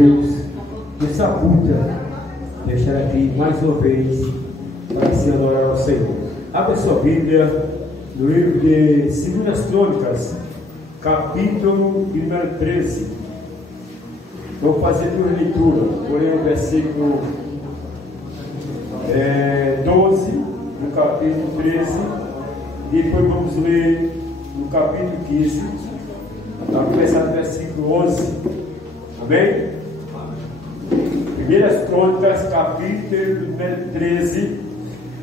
Deus nos faculta deixar aqui mais uma vez para se adorar ao Senhor. Abra sua Bíblia no livro de 2 Crônicas, capítulo número 13. Vou fazer duas leituras, porém o versículo 12 no capítulo 13, e depois vamos ler no capítulo 15, a começar do versículo 11. Amém? 1 Crônicas, capítulo número 13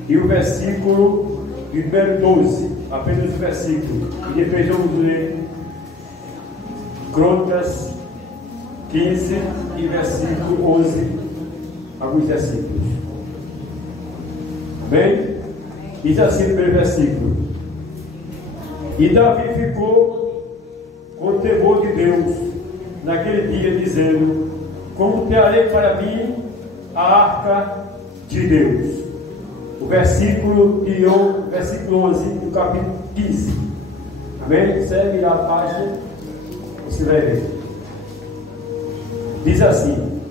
e o versículo número 12, apenas o versículo, e depois vamos ler Crônicas 15 e versículo 11, alguns versículos. Amém? Diz assim o primeiro versículo: E Davi ficou com o temor de Deus naquele dia, dizendo: Como trarei para mim a arca de Deus? O versículo 11 do capítulo 15. Amém? Você vai virar a página, você vai ver. Diz assim: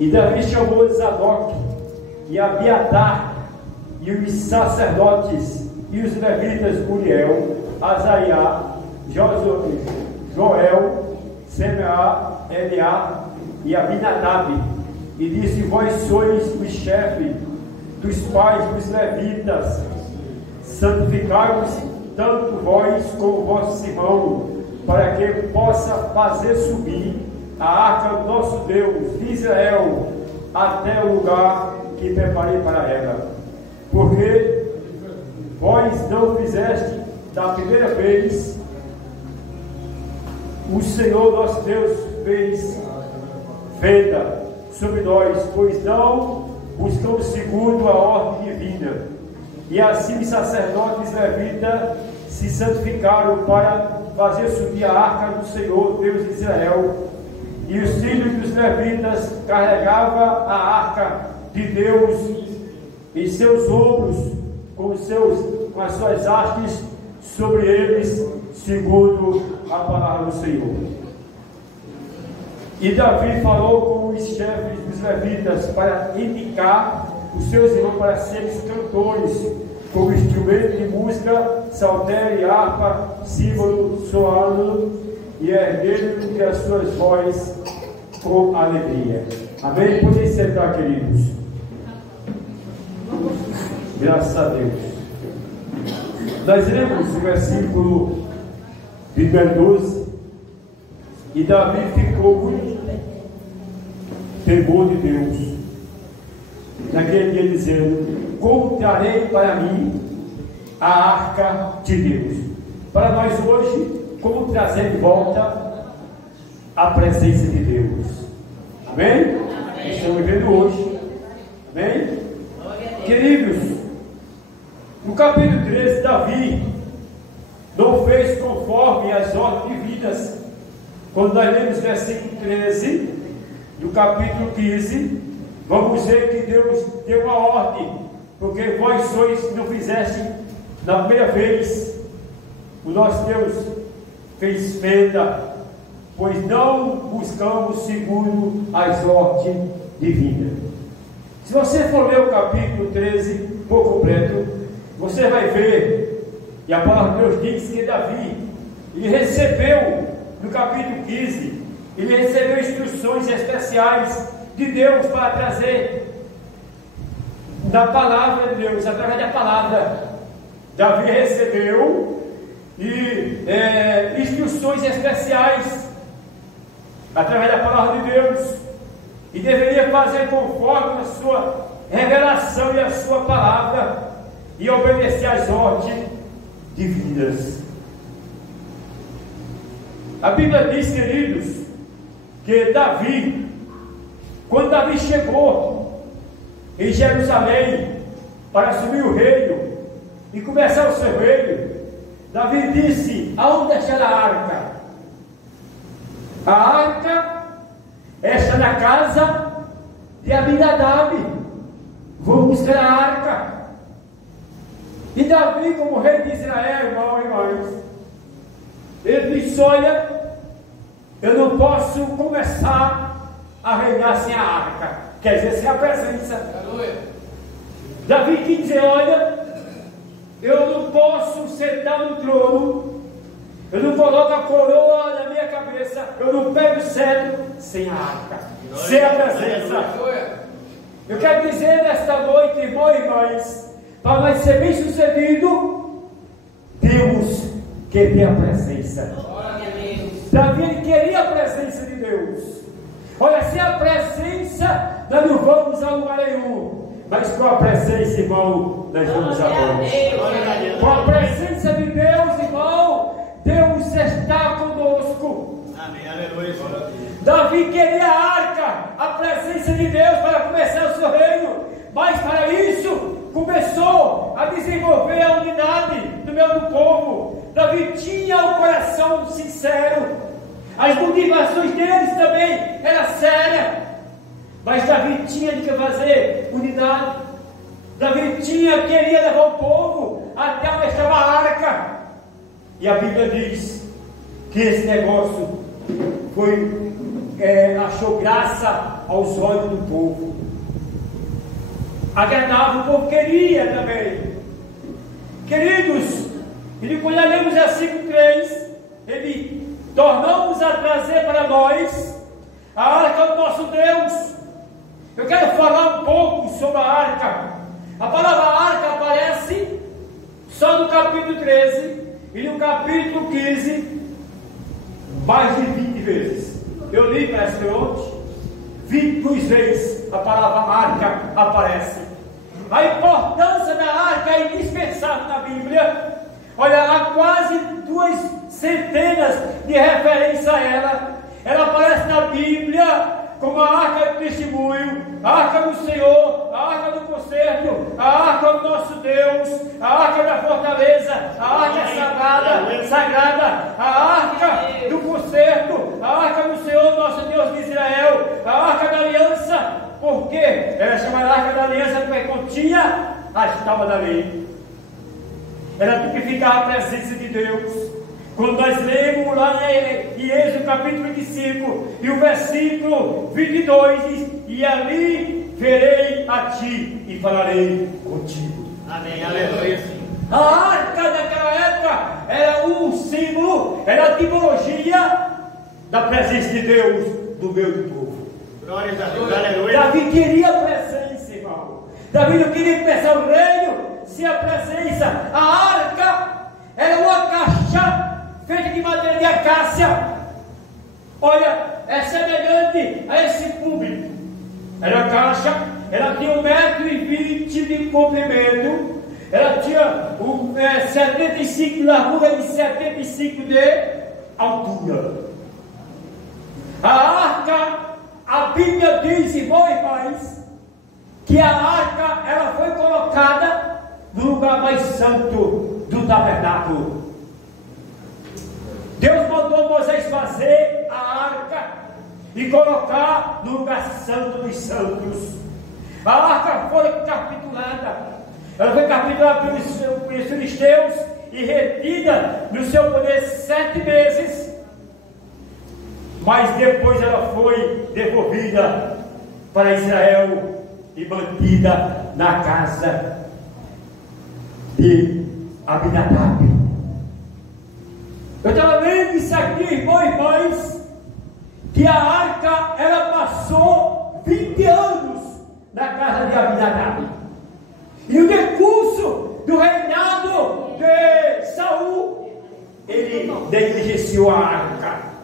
E Davi chamou Zadok e Abiatar e os sacerdotes e os levitas Uriel, Azariah, Joel, Semeá, Eliá e Abinadab, e disse: Vós sois os chefes dos pais dos levitas, santificai-vos tanto vós como vossos irmãos, para que possa fazer subir a arca do nosso Deus de Israel até o lugar que preparei para ela. Porque vós não fizeste da primeira vez, o Senhor nosso Deus fez fenda sobre nós, pois não buscamos segundo a ordem divina. E assim os sacerdotes levitas se santificaram para fazer subir a arca do Senhor Deus de Israel. E os filhos dos levitas carregavam a arca de Deus em seus ombros, com as suas hastes sobre eles, segundo a palavra do Senhor. E Davi falou com os chefes dos levitas para indicar os seus irmãos para serem cantores, com instrumento de música, saltério e harpa, símbolo, soando e erguendo as suas vozes com alegria. Amém? Podem sentar, queridos. Graças a Deus. Nós lemos o versículo número 12. E Davi ficou muito temor de Deus naquele dia, dizendo: Como trarei para mim a arca de Deus? Para nós hoje, como trazer de volta a presença de Deus? Amém? Amém. Estamos vendo hoje. Amém? Queridos, no capítulo 13, Davi não fez conforme as ordens divinas. Quando nós lemos versículo 13 do capítulo 15, vamos ver que Deus deu a ordem, porque vós sois, não fizeste na primeira vez, o nosso Deus fez fenda, pois não buscamos segundo as ordens divinas. Se você for ler o capítulo 13 por completo, você vai ver, e a palavra de Deus diz que Davi, ele recebeu, no capítulo 15, ele recebeu instruções especiais de Deus para trazer da palavra de Deus, através da palavra. Davi recebeu instruções especiais através da palavra de Deus, e deveria fazer conforme a sua revelação e a sua palavra, e obedecer às ordens divinas. A Bíblia diz, queridos, que Davi, quando Davi chegou em Jerusalém para assumir o reino e começar o seu reino, Davi disse: Aonde está a arca? A arca está na casa de Abinadab. Vou buscar a arca. E Davi, como rei de Israel, irmãos, ele disse: Olha, eu não posso começar a reinar sem a arca, quer dizer, sem a presença. Aleluia. Davi quis dizer: olha, eu não posso sentar no trono, eu não coloco a coroa na minha cabeça, eu não pego o cetro sem a arca, sem a presença. Eu quero dizer nesta noite, irmãos e irmãs, para nós ser bem sucedido, temos que ter a presença. Davi, ele queria a presença de Deus. Olha, sem a presença nós não vamos a lugar nenhum, mas com a presença, irmão, nós vamos a Deus. Com a presença de Deus, irmão, Deus está conosco. Amém, aleluia. Davi queria a arca, a presença de Deus para começar o seu reino, mas para isso começou a desenvolver a unidade do meu povo. Davi tinha o coração sincero, as motivações deles também eram sérias, mas Davi tinha de fazer unidade. Davi queria levar o povo até onde estava a arca, e a Bíblia diz que esse negócio achou graça aos olhos do povo, agradável, o povo queria também. Queridos, e quando lemos versículo 3, ele tornamos a trazer para nós a arca do nosso Deus. Eu quero falar um pouco sobre a arca. A palavra arca aparece só no capítulo 13 e no capítulo 15 mais de 20 vezes. Eu li, parece que ontem, 22 vezes a palavra arca aparece. A importância da arca é indispensável na Bíblia. Olha, há quase 2 centenas de referências a ela. Ela aparece na Bíblia como a arca do testemunho, a arca do Senhor, a arca do concerto, a arca do nosso Deus, a arca da fortaleza, a arca sagrada, a arca do concerto, a arca do Senhor, nosso Deus de Israel, a arca da aliança. Por quê? Ela é chamada arca da aliança porque continha as tábuas da lei. Ela tipificava a presença de Deus. Quando nós lemos lá em Êxodo capítulo 25 e o versículo 22 diz: e ali verei a ti e falarei contigo. Amém, aleluia. A arca daquela época era um símbolo, era a tipologia da presença de Deus do meu povo. Glória a Deus, aleluia. Davi queria a presença, irmão. Davi não queria começar o reino sem a presença. A arca era uma caixa feita de madeira de acácia. Olha, é semelhante a esse público. Era a caixa, ela tinha 1,20 m de comprimento, ela tinha 75 de largura e 75 de altura. A arca, a Bíblia diz, irmãos e irmãs, que a arca ela foi colocada no lugar mais santo do tabernáculo. Deus mandou Moisés fazer a arca e colocar no lugar santo dos santos. A arca foi capturada. Ela foi capturada pelos filisteus e retida no seu poder 7 meses. Mas depois ela foi devolvida para Israel e mantida na casa de Abinadab. Eu estava lendo isso aqui, irmãos e irmãs, que a arca ela passou 20 anos na casa de Abinadab. E o decurso do reinado de Saul, ele negligenciou a arca.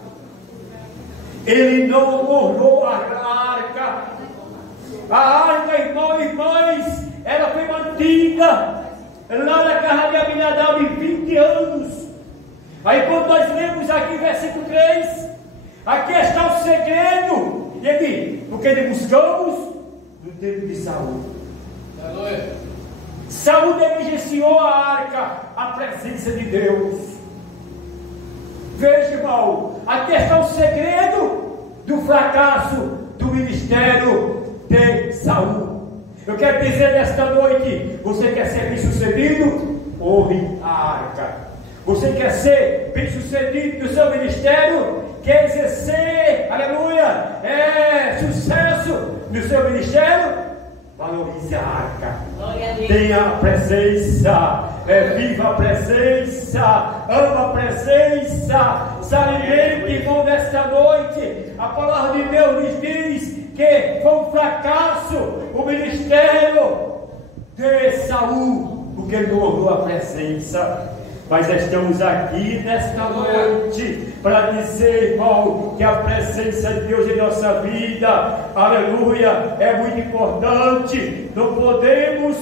Ele não honrou a arca. A arca, irmãos e irmãs, ela foi mantida lá na casa de Abinadab 20 anos. Aí quando nós lemos aqui versículo 3, aqui está o segredo. Porque ele buscamos no tempo de Saul. Aleluia. Saul negligenciou a arca, a presença de Deus. Veja, irmão, aqui está o segredo do fracasso do ministério de Saul. Eu quero dizer nesta noite: você quer ser bem sucedido? Honre a arca. Você quer ser bem sucedido no seu ministério? Quer exercer, aleluia, no seu ministério, valorize a arca. Tenha a presença, viva a presença, ama a presença, se alimente, irmão, nesta noite. A palavra de Deus nos diz que foi um fracasso o ministério de Saul, porque ele não honrou a presença. Mas estamos aqui nesta noite para dizer, irmão, que a presença de Deus em nossa vida, aleluia, é muito importante. Não podemos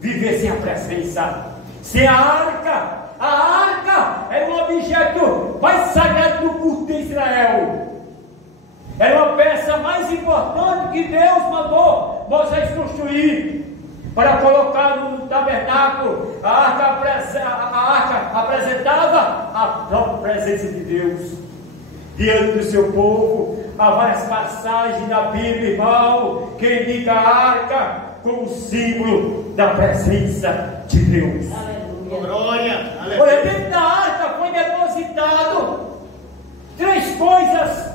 viver sem a presença, sem a arca. A arca era um objeto mais sagrado do culto de Israel. Era uma peça mais importante que Deus mandou Moisés construir para colocar no tabernáculo. A arca apresentava a própria presença de Deus diante do seu povo. Há várias passagens na Bíblia, irmão, que indicam a arca como símbolo da presença de Deus. Glória! Olha, dentro da arca foi depositado 3 coisas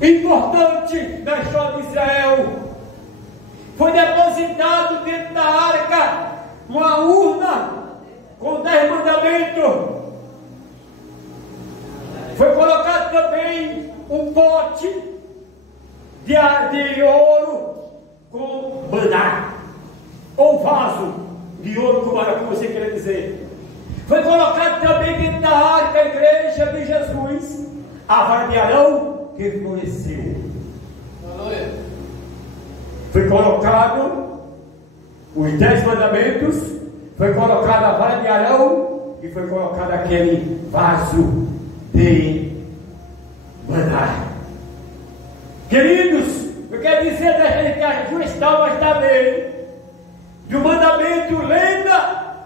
importantes na história de Israel. Foi depositado dentro da arca uma urna com 10 mandamentos. Foi colocado também um pote de ouro com maná, ou vaso de ouro com maná, como você quer dizer. Foi colocado também dentro da arca, a igreja de Jesus, a vara de Arão que floresceu. Foi colocado os 10 mandamentos, foi colocado a vara de Arão e foi colocado aquele vaso de maná. Queridos, eu quero dizer que a questão, mas também do mandamento, lembra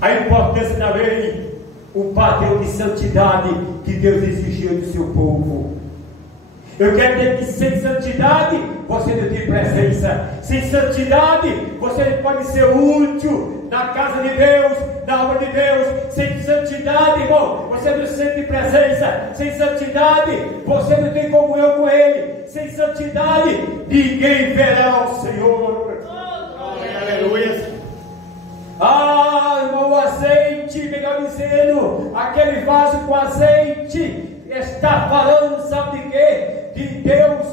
a importância da lei, o padrão de santidade que Deus exigiu do seu povo. Eu quero dizer que sem santidade você não tem presença. Sem santidade você não pode ser útil na casa de Deus, na obra de Deus. Sem santidade, irmão, você não sente presença. Sem santidade você não tem comunhão com Ele. Sem santidade ninguém verá o Senhor. Aleluia! Ah, irmão, o azeite, melhor dizendo, aquele vaso com azeite está falando, sabe de quê? De Deus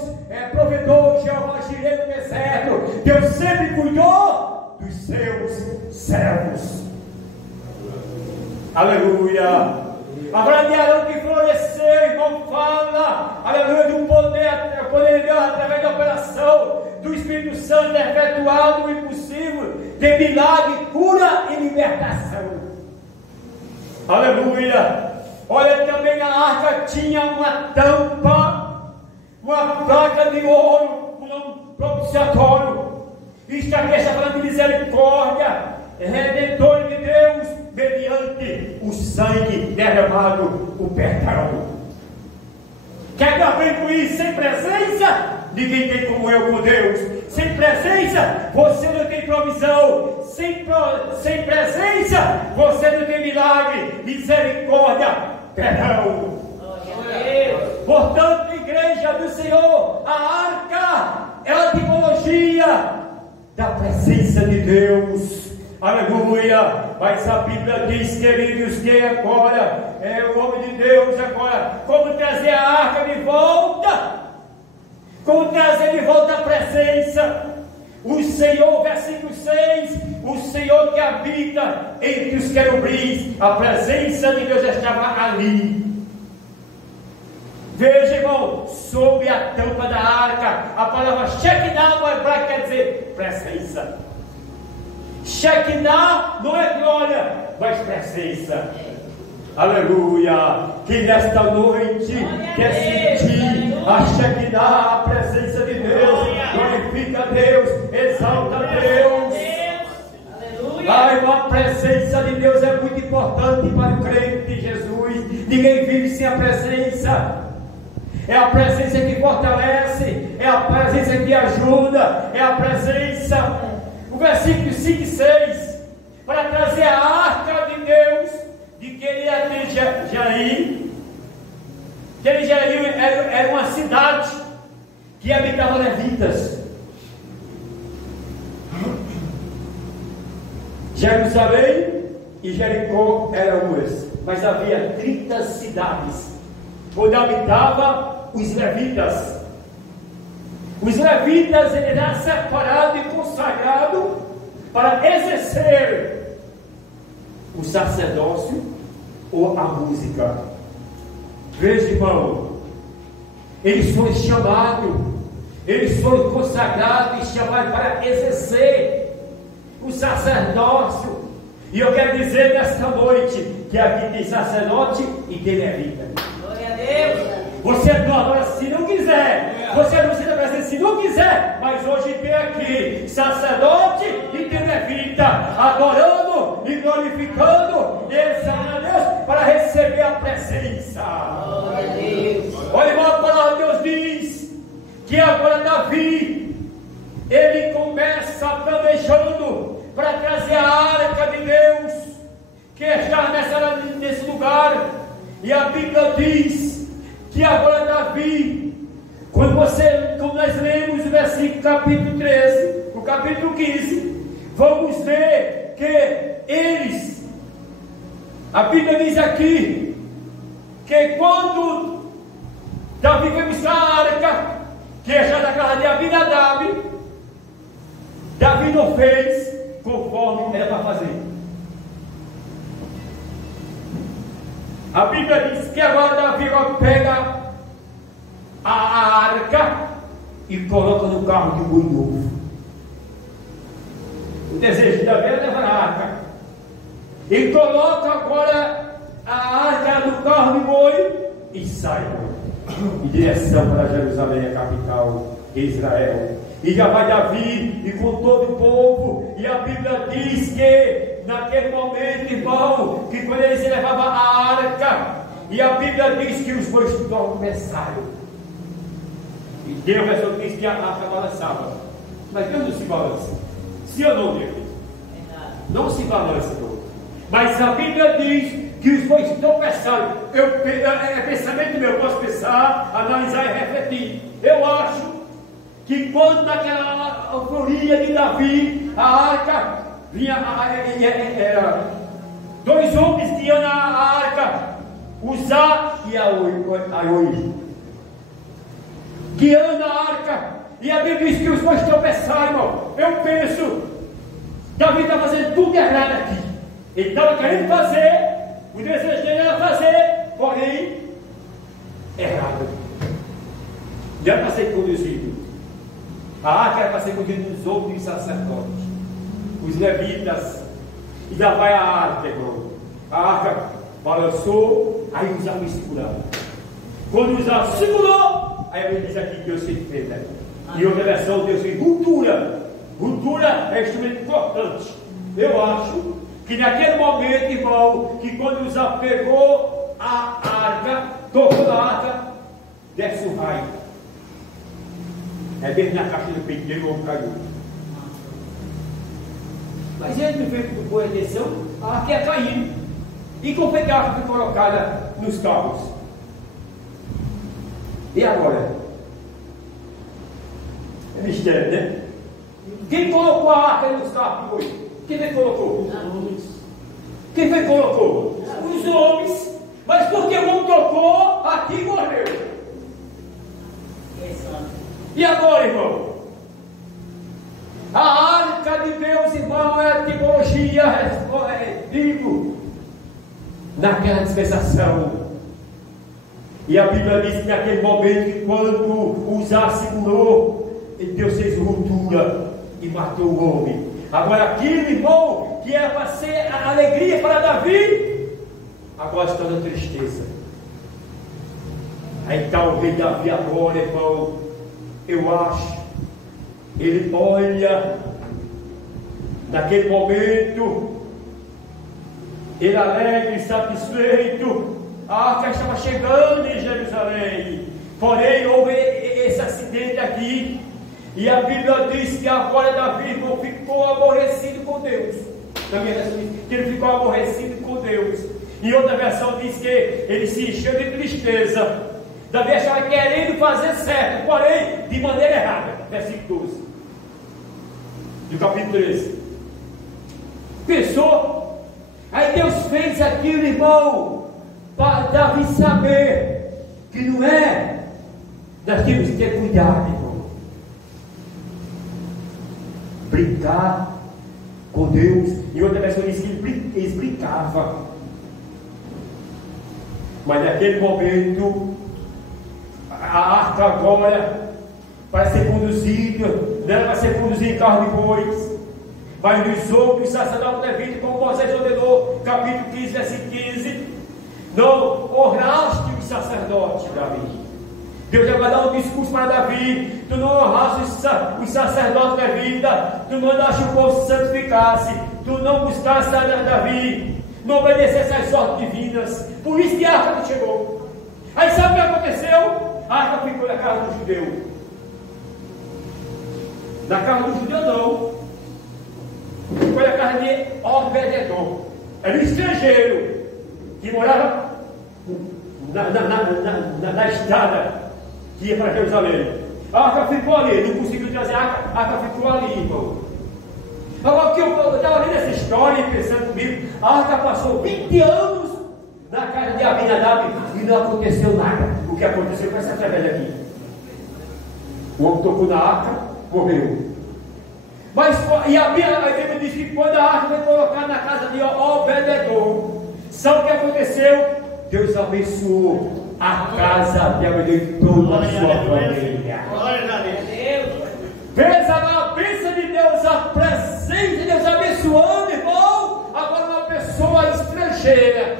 provedor, Jeová Jireh no deserto. Deus sempre cuidou dos seus servos. Aleluia. A vara de Arão que floresceu, irmão, fala, aleluia, do poder de Deus através da operação do Espírito Santo efetuado o impossível, de milagre, cura e libertação. Aleluia. Olha, também a arca tinha uma tampa, uma placa de ouro, um propiciatório. Isto aqui está falando de misericórdia, redentor de Deus, mediante o sangue derramado, o perdão. Quer que eu com isso? Sem presença, ninguém tem comunhão com Deus. Sem presença, você não tem provisão. Sem presença, você não tem milagre, misericórdia, perdão. Portanto, igreja do Senhor, a arca é a tipologia da presença de Deus. Aleluia. Mas a Bíblia diz, queridos, que agora é o homem de Deus agora, como trazer a arca de volta, como trazer de volta a presença. O Senhor, versículo 6, o Senhor que habita entre os querubins, a presença de Deus estava ali. Veja, irmão, sob a tampa da arca, a palavra Shekinah no hebraico quer dizer presença. Shekinah não é glória, mas presença. Aleluia. Que nesta noite quer sentir a Shekinah, a presença de Deus. Glorifica a Deus, exalta a Deus. Ai, a presença de Deus é muito importante para o crente de Jesus. Ninguém vive sem a presença. É a presença que fortalece, é a presença que ajuda, é a presença. O versículo 5 e 6, para trazer a arca de Deus, de que ele ia ter Jair, que ele era uma cidade que habitavam levitas. Jerusalém e Jericó eram duas, mas havia 30 cidades onde habitavam os levitas. Os levitas eram separados e consagrados para exercer o sacerdócio ou a música. Veja, irmão, eles foram chamados, eles foram consagrados e chamados para exercer o sacerdócio. E eu quero dizer nesta noite que aqui tem sacerdote e tem levita. Glória a Deus. Você não adora se não quiser, você não se presente se não quiser, mas hoje tem aqui sacerdote e tem levita, adorando e glorificando e servindo a Deus para receber a presença. Glória a Deus. Olha, irmão, a palavra de Deus diz que agora Davi, ele começa planejando para trazer a arca de Deus, que está nesse lugar, e a Bíblia diz que agora Davi, quando nós lemos o versículo capítulo 13, o capítulo 15, vamos ver que eles, a Bíblia diz aqui, que quando Davi foi buscar a arca, que está na casa de Abinadab, Davi não fez conforme era para fazer. A Bíblia diz que agora Davi pega a arca e coloca no carro de boi novo. O desejo de Davi era levar a arca. E coloca agora a arca no carro de boi e sai em direção para Jerusalém, a capital de Israel. E já vai Davi e com todo o povo. E a Bíblia diz que naquele momento, irmão, que quando eles levavam a arca, e a Bíblia diz que os bois começaram. E tem a versão que diz que a arca balançava. Mas Deus não se balança. Sim ou não, Deus? Não se balança, não. Mas a Bíblia diz que os bois tropeçaram. É pensamento meu, eu posso pensar, analisar e refletir. Eu acho que quando naquela euforia de Davi, a arca vinha, era dois homens que iam na arca, Uzá e Aioi, que iam na arca, e a Bíblia diz que os dois tropeçaram, irmão. Eu penso, Davi está fazendo tudo errado aqui. Ele estava querendo fazer, o desejo dele era fazer, porém, errado. Já para ser conduzido. A arca era para ser conduzida nos outros sacerdotes, os levitas, e lá vai a arca, irmão. A arca balançou, aí Uzá foi segurando. Quando Uzá segurou, aí ele diz aqui que Deus se fez, né? E outra versão, Deus fez ruptura. Ruptura é um instrumento importante. Eu acho que naquele momento, irmão, que quando Uzá pegou a arca, tocou na arca, desce um raio. É dentro da caixa do peito dele, o homem caiu. Mas ele não fez com boa intenção, a arca ia caindo. E como foi que a arca foi colocada nos carros? E agora? É mistério, né? Quem colocou a arca nos carros foi? Quem foi que colocou? Quem foi que colocou? Os homens. Mas porque o homem tocou, aqui morreu. E agora, irmão? A arca de Deus, irmão, é a tipologia, digo, naquela dispensação. E a Bíblia diz que naquele momento, que quando Uzá segurou, Deus fez ruptura e matou o homem. Agora aquilo, irmão, que era para ser a alegria para Davi, agora está na tristeza. Aí está o rei Davi agora, irmão. Eu acho, ele olha, naquele momento, ele alegre, satisfeito, a arca estava chegando em Jerusalém, porém houve esse acidente aqui, e a Bíblia diz que agora Davi ficou aborrecido com Deus. Na minha versão diz que ele ficou aborrecido com Deus. Em outra versão diz que ele se encheu de tristeza. Davi estava querendo fazer certo, porém de maneira errada. Versículo 12 do capítulo 13. Pensou? Aí Deus fez aquilo, irmão, para Davi saber que não é. Nós temos que ter cuidado, irmão. Brincar com Deus. E outra versão diz que eles brincavam. Mas naquele momento, a arca agora para ser conduzida, não era para ser conduzida em carro de bois, mas nos outros sacerdotes levíticos, como Moisés ordenou, capítulo 15, versículo 15. Não honraste os sacerdotes, Davi. Deus já vai dar um discurso para Davi. Tu não honraste os sacerdotes levitas, tu mandaste o povo se santificasse, tu não buscaste a Davi, não obedecesse às ordens divinas. Por isso que a arca não chegou. Aí sabe o que aconteceu? A arca ficou na casa do judeu. Na casa do judeu não. Foi na casa de Obed-edom. Era um estrangeiro que morava na estrada que ia para Jerusalém. A arca ficou ali. Ele não conseguiu trazer a arca ficou ali, irmão. Agora que eu estava lendo essa história e pensando comigo, a arca passou 20 anos na casa de Abinadab e não aconteceu nada. O que aconteceu foi essa tragédia aqui. O homem tocou na arca, morreu. Mas, e a Bíblia diz que quando a arca foi colocada na casa de Obed-edom, sabe o que aconteceu? Deus abençoou a casa de Obed-edom e toda a sua família. Glória a Deus. Veja a bênção de Deus, a presença de Deus abençoando, irmão. Agora uma pessoa estrangeira.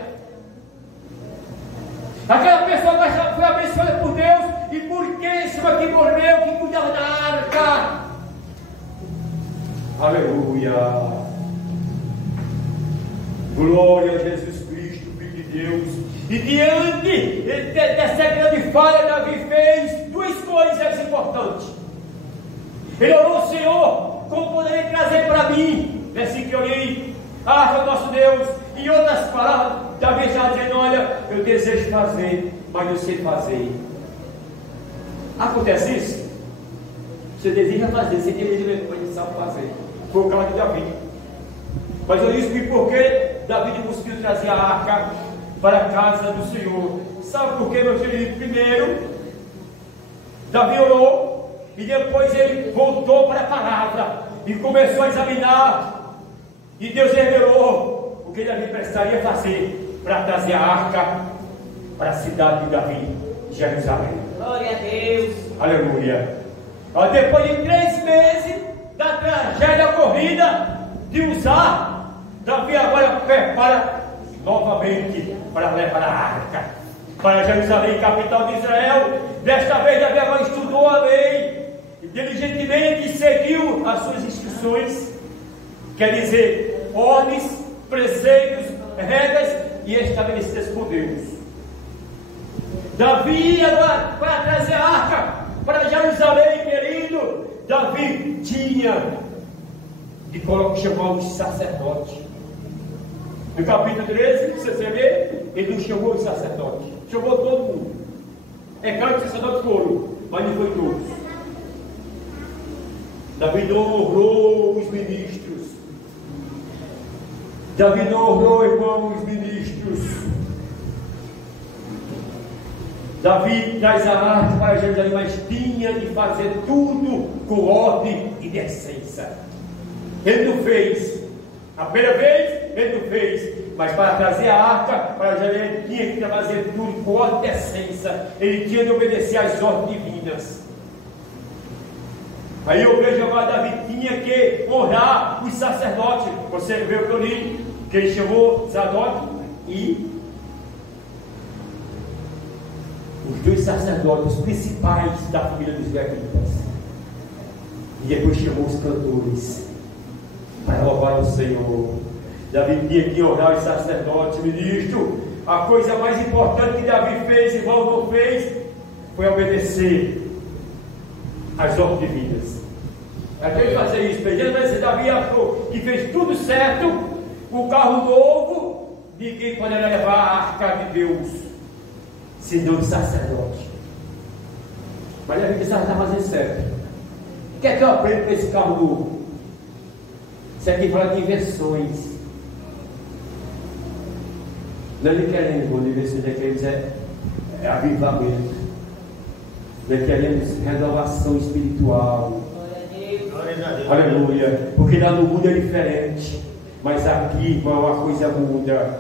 Aquela pessoa foi abençoada por Deus. E por que esse aqui morreu que cuidava da arca? Aleluia. Glória a Jesus Cristo, Filho de Deus. E diante dessa grande falha, Davi fez duas coisas importantes. Ele orou: Senhor, como poderei trazer para mim? Versículo que eu li, a arca do nosso Deus. Em outras palavras, Davi está dizendo: olha, eu desejo fazer, mas não sei fazer. Acontece isso? Você deseja fazer, você tem desejo, mas não sabe fazer. Foi o caso de Davi. Mas eu disse porque Davi não conseguiu trazer a arca para a casa do Senhor. Sabe por quê, meu querido? Primeiro, Davi orou. E depois ele voltou para a palavra e começou a examinar. E Deus revelou o que Davi precisaria fazer para trazer a arca para a cidade de Davi, Jerusalém. Glória a Deus. Aleluia. Depois de 3 meses da tragédia ocorrida de usar, Davi agora prepara novamente para levar a arca para Jerusalém, capital de Israel. Desta vez Davi agora estudou a lei, diligentemente seguiu as suas instruções, quer dizer, ordens, preceitos, regras e estabelecidas por Deus. Davi agora para trazer a arca para Jerusalém, querido, Davi tinha de chamar os sacerdotes. No capítulo 13, você vê, ele não chamou os sacerdotes, chamou todo mundo. É claro que os sacerdotes foram, mas não foi todos. Davi não honrou os ministros. Davi não honrou, irmão, os ministros. Davi traz a arca para Jerusalém, mas tinha de fazer tudo com ordem e decência. Ele não fez. A primeira vez, ele não fez. Mas para trazer a arca para Jerusalém, ele tinha que fazer tudo com ordem e decência. Ele tinha de obedecer às ordens divinas. Aí eu vejo agora, Davi tinha que honrar os sacerdotes. Você vê o que eu li, que ele chamou Zadok e os 2 sacerdotes principais da família dos levitas. E depois chamou os cantores para louvar o Senhor. Davi tinha que honrar os sacerdotes, ministro. A coisa mais importante que Davi fez, irmão, não fez, foi obedecer às ordens divinas. Até ele fazer isso, mas Davi achou que fez tudo certo. O carro novo, ninguém poderia levar a arca de Deus, senão o sacerdote. Mas a gente precisava estar fazendo certo. O que é que eu aprendo com esse carro novo? Isso aqui fala de inversões. Nós não queremos inversões, nós queremos avivamento. Nós queremos renovação espiritual. Aleluia. Porque lá no mundo é diferente. Mas aqui, irmão, a coisa muda.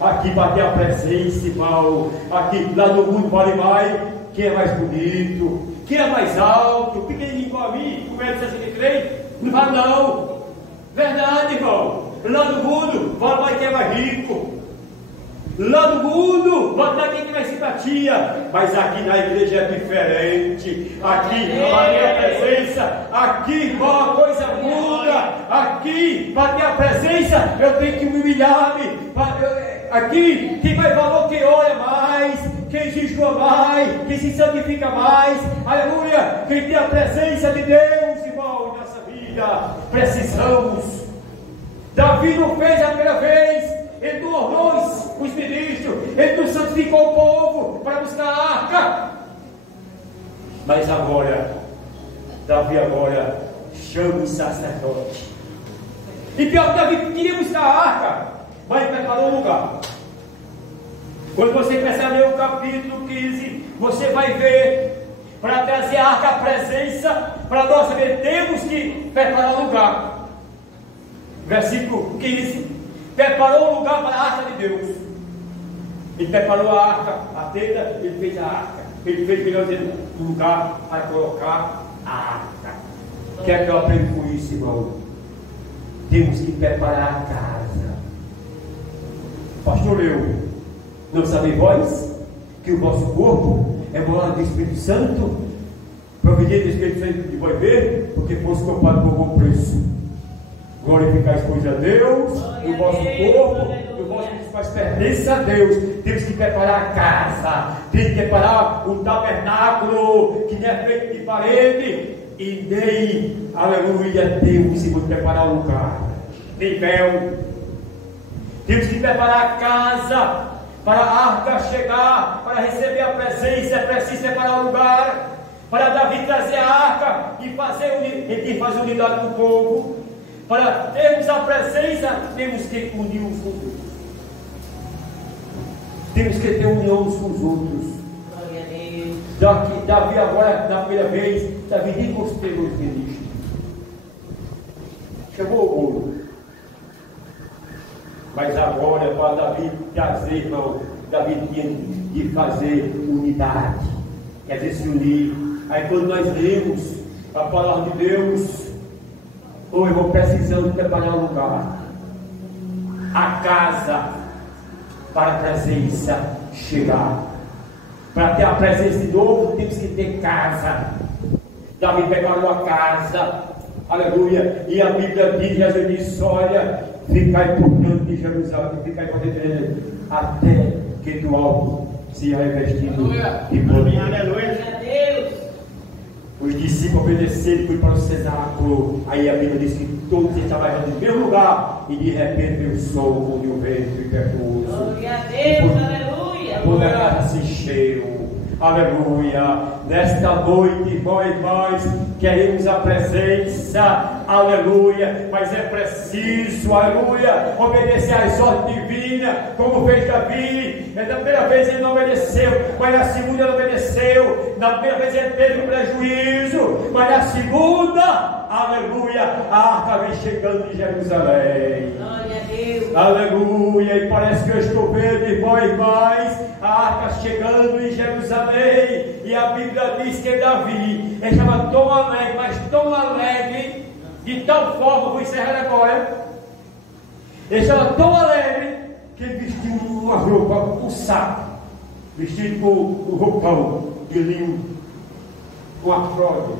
Aqui bater a presença, irmão. Aqui, lá no mundo vale mais. Quem é mais bonito? Quem é mais alto? Pequenininho igual a mim, 1,63 m? Não vale não. Verdade, irmão. Lá no mundo vale mais quem é mais rico. Lá no mundo vale mais quem tem mais simpatia. Mas aqui na igreja é diferente. Aqui bater a presença. Aqui, irmão, a coisa muda. Aqui bater a presença, eu tenho que me humilhar-me. Aqui, quem mais valor, quem ora mais, quem jejua mais, quem se santifica mais, aleluia, quem tem a presença de Deus, irmão, em nossa vida, precisamos. Davi não fez a primeira vez, ele não orou os ministros, ele não santificou o povo para buscar a arca, mas agora, Davi agora chama o sacerdote, e pior que Davi queria buscar a arca, mas ele preparou um lugar. Quando você começar a ler o capítulo 15, você vai ver, para trazer a arca à presença, para nós saber, temos que preparar um lugar. Versículo 15: preparou um lugar para a arca de Deus. Ele preparou a arca, a tenda, ele fez a arca. Ele fez, melhor dizendo, um lugar para colocar a arca. O que é que eu aprendo com isso, irmão? Temos que preparar a casa. Pastor Leo, não sabeis vós que o vosso corpo é morada do Espírito Santo, proveniente do Espírito Santo de vós ver, porque fosse comprado por bom preço. Glorificais, pois, a Deus, o vosso corpo, o vosso faz pertence a Deus. Temos que preparar a casa, temos que preparar o tabernáculo, que não é feito de parede, e nem, aleluia, temos que preparar o lugar, nem véu. Temos que preparar a casa para a arca chegar, para receber a presença. É preciso preparar o lugar para Davi trazer a arca e fazer unidade com o povo. Para termos a presença, temos que unir uns com os outros. Temos que ter união uns com os outros. Davi agora, na primeira vez, Davi nem considerou os ministros. Chamou o bolo. Mas agora, para Davi trazer, irmão, Davi tinha de fazer unidade, quer dizer, se unir. Aí quando nós lemos a palavra de Deus, ou irmão, precisamos preparar um lugar, a casa, para a presença chegar. Para ter a presença de novo, temos que ter casa. Davi preparou a casa, aleluia, e a Bíblia diz, Jesus disse, olha, ficai por diante de Jerusalém, ficai por dentro dele, até que do alto se revestido de poder. Aleluia. Os discípulos obedeceram, foi para o cenáculo. Aí a Bíblia diz que todos estavam no mesmo lugar, e de repente veio o sol e o vento impetuoso. Glória a Deus, aleluia. Toda a casa se encheu. Aleluia. Nesta noite, irmãos, nós queremos a presença, aleluia, mas é preciso, aleluia, obedecer às ordens divinas, como fez Davi. Na primeira vez ele não obedeceu, mas na segunda ele obedeceu. Na primeira vez ele teve um prejuízo, mas na segunda, aleluia, a arca vem chegando de Jerusalém. Glória a Deus. Aleluia, e parece que eu estou vendo, irmãos e irmãs, a arca chegando em Jerusalém, e a Bíblia diz que Davi estava tão alegre, mas tão alegre, de tal forma, vou encerrar agora, ele estava tão alegre, que ele vestiu uma roupa, um saco, vestido com um roupão de linho, com a fralda,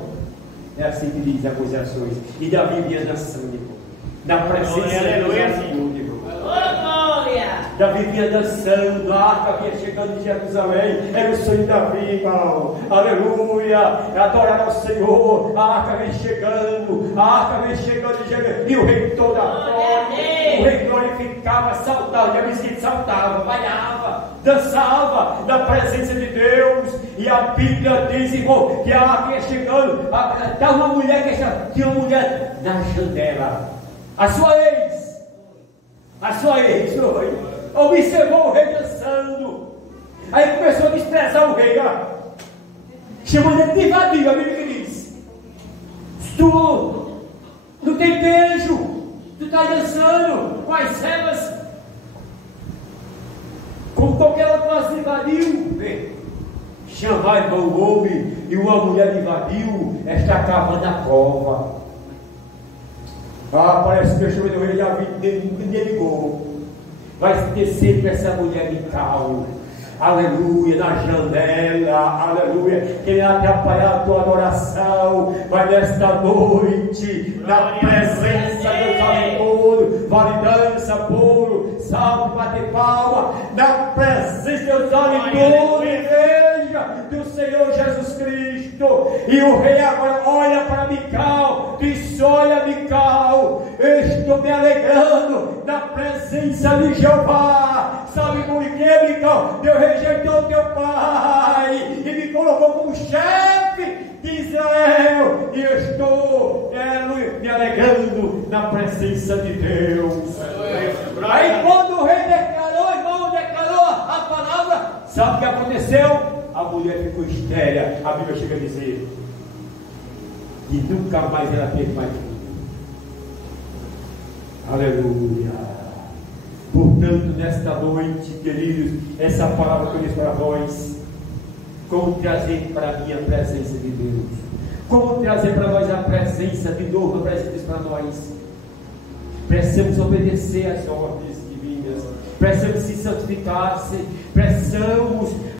é assim que diz as ações, e Davi vinha dançando, na presença de Deus. Davi vinha dançando, a arca vinha chegando de Jerusalém, era o sonho de Davi, irmão, aleluia, adorar ao Senhor, a arca vem chegando de Jerusalém, e o rei todo a glória, o rei glorificava, saltava, já me saltava, banhava, dançava na presença de Deus. E a Bíblia diz, irmão, que a arca ia chegando, estava uma mulher tinha uma mulher na janela, a sua ex foi, observou o rei dançando, aí começou a desprezar o rei, chamando ele de vadio. A Bíblia que diz: tu não tem beijo, tu está dançando com as servas, como qualquer outro classe de vadio. Chamar, irmão, o homem e uma mulher de vadio está cavando a cova. Parece que eu chamei o rei Davi, ninguém ligou. Vai ter sempre essa mulher de cal, aleluia, na janela, aleluia, querendo atrapalhar a tua adoração. Vai nesta noite, na presença do Deus vale ouro, vale dança, bolo, salve, bate palma, na presença de Deus vale ouro, igreja do Senhor Jesus Cristo. E o rei agora olha para Mical, diz: olha, Mical, eu estou me alegrando na presença de Jeová. Sabe por quê, Mical? Deus rejeitou teu pai e me colocou como chefe de Israel, e eu estou me alegrando na presença de Deus. Aí quando o rei declarou, irmão, a palavra, sabe o que aconteceu? A mulher ficou estéril. A Bíblia chega a dizer que nunca mais ela teve mais filho. Aleluia. Portanto, nesta noite, queridos, essa palavra que eu disse para nós, como trazer para mim a presença de Deus, como trazer para nós a presença de novo, a presença de Deus para nós. Precisamos obedecer às ordens divinas, precisamos se santificar, precisamos